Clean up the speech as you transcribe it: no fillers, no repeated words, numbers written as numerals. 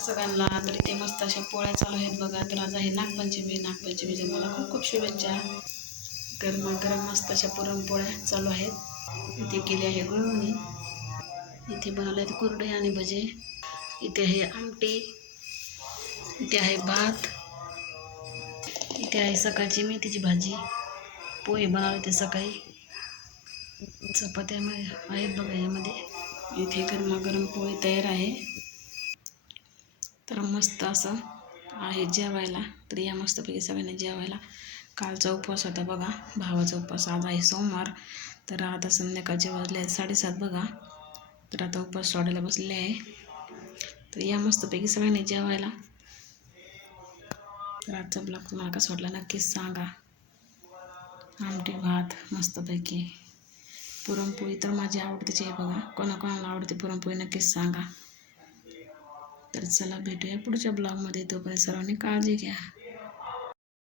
सगळ्यांना तर इथे मस्त अशा पोळ्या चालू आहेत बघा. तर आज आहे नागपंचमीच्या मला खूप खूप शुभेच्छा. गरमागरम मस्त अशा पुरणपोळ्या चालू आहेत. इथे केली आहे गुळवणी, इथे बनवले आहेत कुरडे आणि भजे, इथे आहे आमटी, इथे आहे भात, इथे आहे सकाळची मेथीची भाजी, पोहे बनवले ते सकाळी, चपात्या आहेत बघा यामध्ये. इथे गरमागरम पोळी तयार आहे. तर मस्त असं आहे जेवायला. तर या मस्तपैकी सगळ्यांनी जेवायला. कालचा उपवास होता बघा, भावाचा उपवास. आज आहे सोमवार. तर आता संध्याकाळचे वाजले आहेत 7:30 बघा. तर आता उपवास सोडायला बसले आहे. तर या मस्तपैकी सगळ्यांनी जेवायला. तर आजचा ब्लॉग तुम्हाला कसा वाटला नक्कीच सांगा. आमटी भात मस्तपैकी, पुरणपोळी तर माझी आवडतीची आहे बघा. कोणाकोणाला आवडते पुरणपोळी नक्कीच सांगा. तर चला भेटूया पुढच्या ब्लॉगमध्ये. तोपर्यंत सर्वांनी काळजी घ्या.